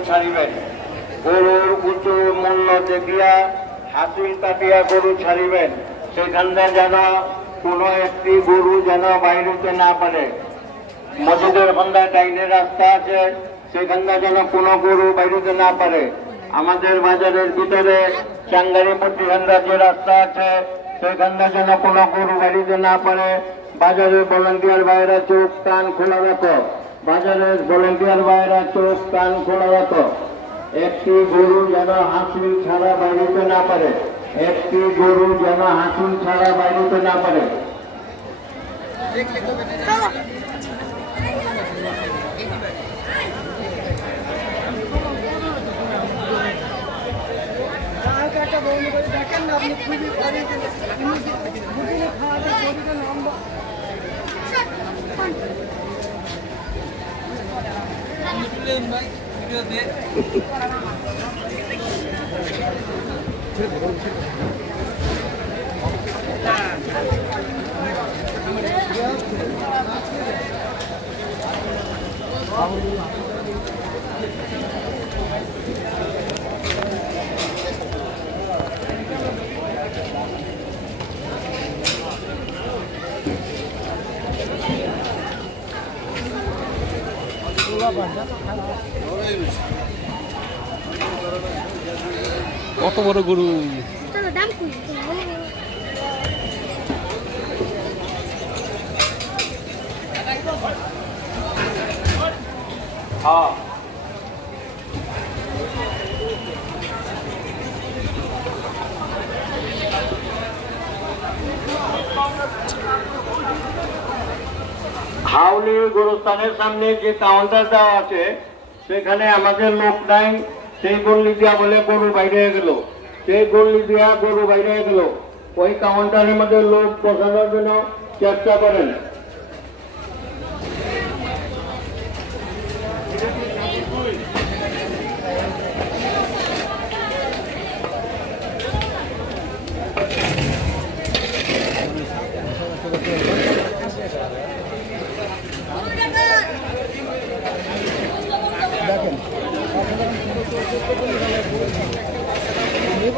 ছাড়িবেন। গরুর উঁচু মূল্য দেখিয়া হাসিল কাটিয়া গরু ছাড়িবেন। সেখানটা যেন কোনো একটি গরু যেন বাইরেতে না পারে। মসজিদের সন্ধ্যায় ডাইনের রাস্তা আছে, সেখানটা যেন কোনো গরু বাইরেতে না পারে। আমাদের বাজারের ভিতরে চাঙ্গারিপট্টি খান্ডা যে রাস্তা আছে, সেখানটা যেন কোনো গরু বাইরেতে না পারে। বাজারের ভলেন্টিয়ার ভাইরা চোখ কান খোলা রাখো। বাজারের ভলেন্টিয়ার ভাইরা চোখ কান খোলা রাখো। একটি গরু যেন হাসিল ছাড়া বাইরেতে না পারে। একটি গরু যেন হাসিল ছাড়া বাইরেতে না পারে। কত বড় গরু! হাউলি গোরস্থানের সামনে যে কাউন্টারটা আছে, সেখানে আমাদের লোক নাই। সেই গল্লি দিয়া বলে গরু বাইরে গেল, সেই গল্লি দিয়া গরু বাইরে গেল। ওই কাউন্টারের মধ্যে লোক বসানোর জন্য চেষ্টা করেন।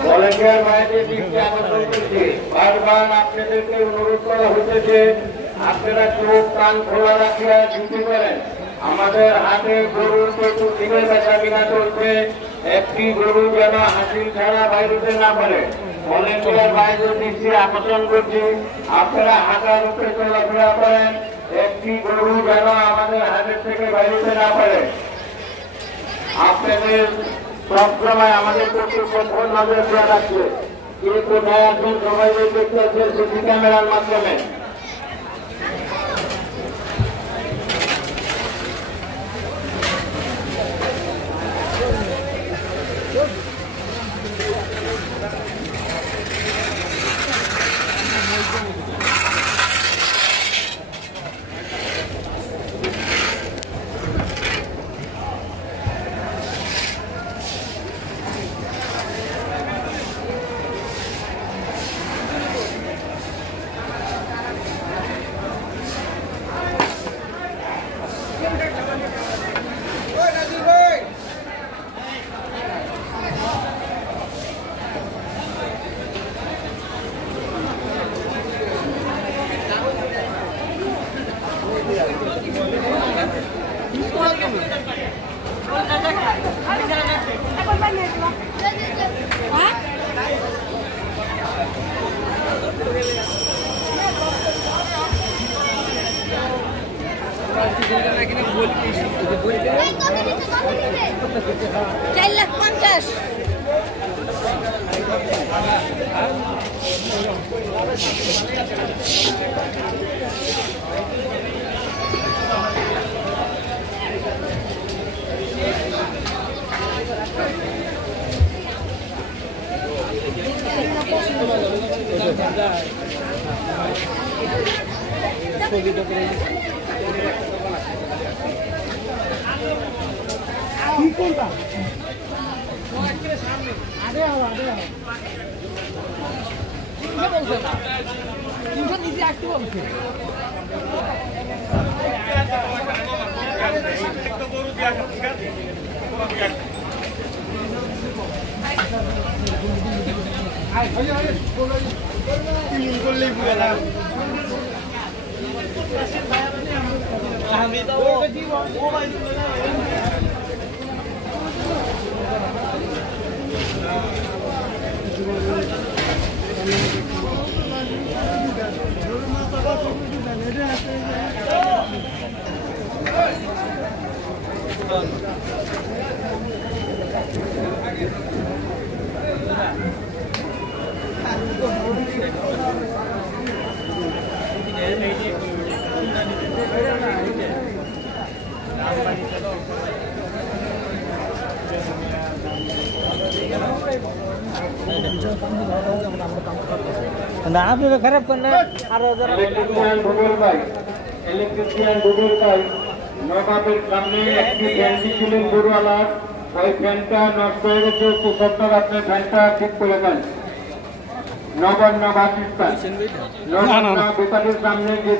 ভলেন্টিয়ার ভাইদের দৃষ্টি আকর্ষণ করছি। বারবার আপনাদেরকে অনুরোধ করা হচ্ছে, আপনারা চোখ কান খোলা রাখিয়া ডিউটি করেন। আমাদের হাতে গরুর প্রচুর দিনের বেচা কিনা চলছে। একটি গরু যেন হাসিল ছাড়া বাইরেতে না পারে। ভলেন্টিয়ার ভাইদের দৃষ্টি আকর্ষণ করছি, আপনারা হাঁটার উপরে চলাফেরা করেন। একটি গরু যেন আমাদের হাতের থেকে বাইরেতে না পারে। আপনাদের সবসময় আমাদের কর্তৃপক্ষ নজর দেওয়া রাখছে। কে কোথায় আছেন সবাই দেখতে আছেন সিসি ক্যামেরার মাধ্যমে। না আপনি খারাপ করেন আরো ইলেকট্রিশিয়ান গুগল ভাই নবাবের সামনে একটি ফ্যান দিয়েছিলেন গরুওয়ালার, ওই ফ্যানটা নষ্ট হয়ে গেছে, কৃষকরা আপনি ফ্যানটা ঠিক করে দেন। নবান্ন বাসস্থান, নবান্ন দোকানের সামনে যে